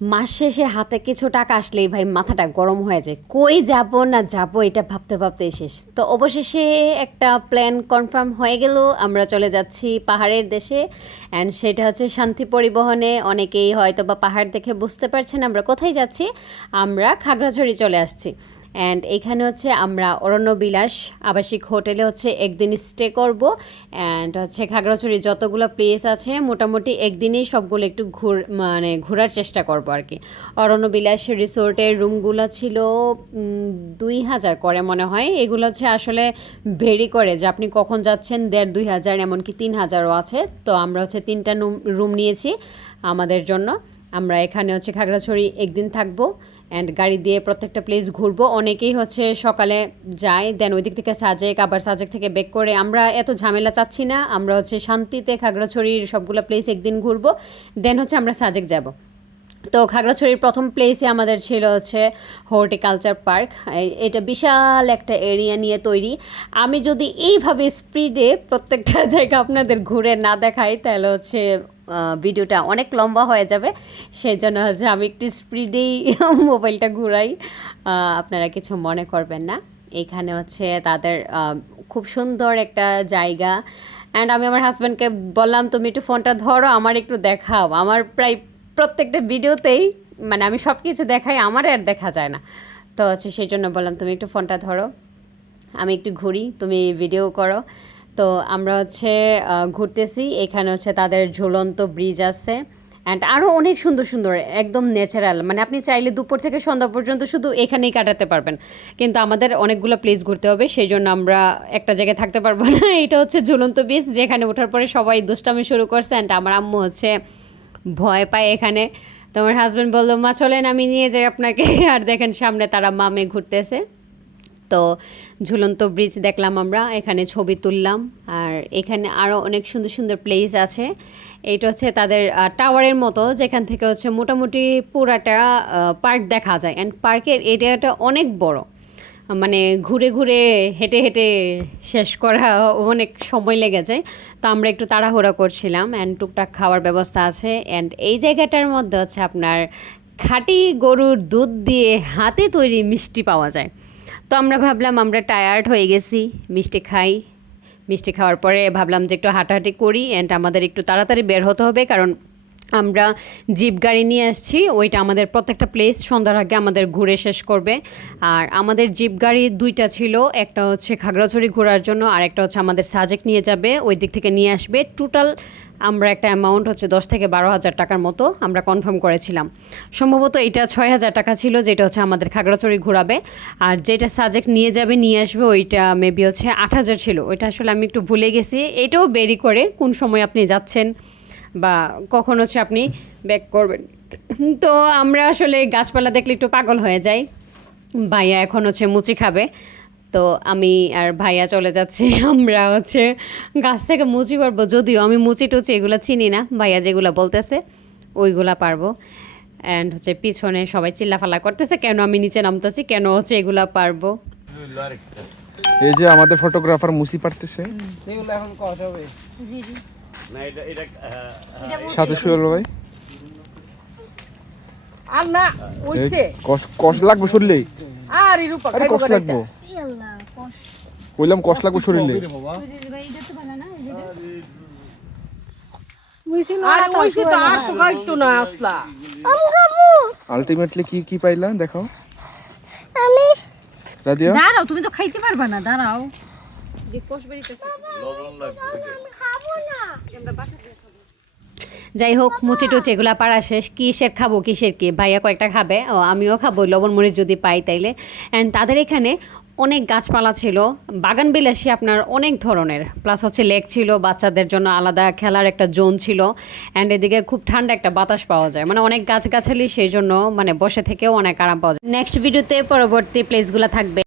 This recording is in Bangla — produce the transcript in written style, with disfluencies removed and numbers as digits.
মাস শেষে হাতে কিছু টাকা আসলেই ভাই মাথাটা গরম হয়ে যায়, কই যাব না যাব এটা ভাবতে ভাবতে শেষ। তো অবশেষে একটা প্ল্যান কনফার্ম হয়ে গেল, আমরা চলে যাচ্ছি পাহাড়ের দেশে। অ্যান্ড সেটা হচ্ছে শান্তি পরিবহনে। অনেকেই হয়তো বা পাহাড় দেখে বুঝতে পারছেন আমরা কোথায় যাচ্ছি। আমরা খাগড়াছড়ি চলে আসছি। অ্যান্ড এখানে হচ্ছে আমরা অরণ্যবিলাস আবাসিক হোটেলে হচ্ছে একদিন স্টে করব। অ্যান্ড হচ্ছে খাগড়াছড়ি যতগুলো প্লেস আছে মোটামুটি একদিনেই সবগুলো একটু ঘোরার চেষ্টা করব আর কি। অরণ্যবিলাস রিসোর্টের রুমগুলো ছিল 2,000 করে মনে হয়। এগুলো হচ্ছে আসলে ভেরি করে যে আপনি কখন যাচ্ছেন, 1,500-2,000 এমনকি 3,000ও আছে। তো আমরা হচ্ছে 3টা রুম নিয়েছি আমাদের জন্য। আমরা এখানে হচ্ছে খাগড়াছড়ি একদিন থাকবো অ্যান্ড গাড়ি দিয়ে প্রত্যেকটা প্লেস ঘুরবো। অনেকেই হচ্ছে সকালে যায়, দেন ওই দিক থেকে সাজেক, আবার সাজেক থেকে ব্যাক করে। আমরা এত ঝামেলা চাচ্ছি না, আমরা হচ্ছে শান্তিতে খাগড়াছড়ির সবগুলো প্লেস একদিন ঘুরবো, দেন হচ্ছে আমরা সাজেক যাব। তো খাগড়াছড়ির প্রথম প্লেসে আমাদের ছিল হচ্ছে হর্টিকালচার পার্ক। এটা বিশাল একটা এরিয়া নিয়ে তৈরি। আমি যদি এইভাবে স্পিডে প্রত্যেকটা জায়গা আপনাদের ঘুরে না দেখাই তাহলে হচ্ছে ভিডিওটা অনেক লম্বা হয়ে যাবে। সেই জন্য হচ্ছে আমি একটু স্পিডেই মোবাইলটা ঘুরাই, আপনারা কিছু মনে করবেন না। এখানে হচ্ছে তাদের খুব সুন্দর একটা জায়গা। অ্যান্ড আমি আমার হাজব্যান্ডকে বললাম তুমি একটু ফোনটা ধরো, আমার একটু দেখাও। আমার প্রায় প্রত্যেকটা ভিডিওতেই মানে আমি সব কিছু দেখাই, আমার আর দেখা যায় না। তো হচ্ছে সেই জন্য বললাম তুমি একটু ফোনটা ধরো, আমি একটু ঘুরি, তুমি ভিডিও করো। তো আমরা হচ্ছে ঘুরতেছি। এখানে হচ্ছে তাদের ঝুলন্ত ব্রিজ আছে অ্যান্ড আরও অনেক সুন্দর সুন্দর একদম ন্যাচারাল, মানে আপনি চাইলে দুপুর থেকে সন্ধ্যা পর্যন্ত শুধু এখানেই কাটাতে পারবেন। কিন্তু আমাদের অনেকগুলো প্লেস ঘুরতে হবে, সেই জন্য আমরা একটা জায়গায় থাকতে পারবো না। এটা হচ্ছে ঝুলন্ত ব্রিজ, যেখানে ওঠার পরে সবাই দুষ্টামি শুরু করছে অ্যান্ড আমার আম্মু হচ্ছে ভয় পায় এখানে। তো আমার হাজব্যান্ড বললো মা চলেন আমি নিয়ে যাই আপনাকে। আর দেখেন সামনে তারা মামে ঘুরতেছে। তো ঝুলন্ত ব্রিজ দেখলাম আমরা, এখানে ছবি তুললাম। আর এখানে আরও অনেক সুন্দর সুন্দর প্লেস আছে। এইটা হচ্ছে তাদের টাওয়ারের মতো, যেখান থেকে হচ্ছে মোটামুটি পুরাটা পার্ক দেখা যায়। অ্যান্ড পার্কের এরিয়াটা অনেক বড়, মানে ঘুরে ঘুরে হেঁটে হেঁটে শেষ করা অনেক সময় লেগে যায়। তো আমরা একটু তাড়াহুড়া করছিলাম অ্যান্ড টুকটাক খাওয়ার ব্যবস্থা আছে। অ্যান্ড এই জায়গাটার মধ্যে হচ্ছে আপনার খাঁটি গরুর দুধ দিয়ে হাতে তৈরি মিষ্টি পাওয়া যায়। তো আমরা ভাবলাম আমরা টায়ার্ড হয়ে গেছি, মিষ্টি খাই। মিষ্টি খাওয়ার পরে ভাবলাম যে একটু হাঁটাহাঁটি করি অ্যান্ড আমাদের একটু তাড়াতাড়ি বের হতে হবে, কারণ আমরা জিপ গাড়ি নিয়ে আসছি। ওইটা আমাদের প্রত্যেকটা প্লেস সন্ধ্যার আগে আমাদের ঘুরে শেষ করবে। আর আমাদের জিপ গাড়ি 2টা ছিল, একটা হচ্ছে খাগড়াছড়ি ঘোরার জন্য আর একটা হচ্ছে আমাদের সাজেক নিয়ে যাবে, ওই দিক থেকে নিয়ে আসবে। টোটাল আমরা একটা অ্যামাউন্ট হচ্ছে 10,000-12,000 টাকার মতো আমরা কনফার্ম করেছিলাম। সম্ভবত এটা 6,000 টাকা ছিল, যেটা হচ্ছে আমাদের খাগড়াছড়ি ঘোরাবে। আর যেটা সাজেক নিয়ে যাবে নিয়ে আসবে ওইটা মেবি হচ্ছে 8,000 ছিল। ওইটা আসলে আমি একটু ভুলে গেছি। এটাও বেরি করে কোন সময় আপনি যাচ্ছেন বা কখন হচ্ছে আপনি ব্যাক করবেন। তো আমরা আসলে গাছপালা দেখলে একটু পাগল হয়ে যাই। ভাইয়া এখন হচ্ছে মুচি খাবে, তো আমি আর ভাইয়া চলে যাচ্ছি। আমরা হচ্ছে গাছ থেকে মুচি পারবো, যদিও আমি মুচি টুচি এগুলো চিনি না, ভাইয়া যেগুলো বলতেছে ওইগুলা পারবো। অ্যান্ড হচ্ছে পিছনে সবাই চিল্লাফাল্লা করতেছে কেন আমি নিচে নামতেছি, কেন হচ্ছে এগুলা পারবো। এই যে আমাদের ফটোগ্রাফার মুসি পারতেছে, এগুলো এখন কথা হবে না এটা এটা সাথে শুরু ভাই। আর না ওইছে কষ লাগবে শরীরে, আর রূপা আরে কষ লাগবে, কইলাম কষ লাগবে শরীরে। আর ওইছে তো আর তো খাইতো না আসলা। আলটিমেটলি কি কি পাইলা দেখাও। আমি রাদিয়া দাঁড়াও, তুমি তো খাইতে পারবা না, দাঁড়াও। লবণ লাগবে। খাবো না। যাই হোক মুচি টুচি এগুলো পাড়া শেষ। কিসের খাবো কিসের কি, ভাইয়া কয়েকটা খাবে, ও আমিও খাবো লবণ মরিচ যদি পাই তাইলে। অ্যান্ড তাদের এখানে অনেক গাছপালা ছিল, বাগান বিলাসী আপনার অনেক ধরনের। প্লাস হচ্ছে লেক ছিল, বাচ্চাদের জন্য আলাদা খেলার একটা জোন ছিল। অ্যান্ড এদিকে খুব ঠান্ডা একটা বাতাস পাওয়া যায়, মানে অনেক গাছগাছালি, সেই জন্য মানে বসে থেকেও অনেক আরাম পাওয়া যায়। নেক্সট ভিডিওতে পরবর্তী প্লেসগুলো থাকবে।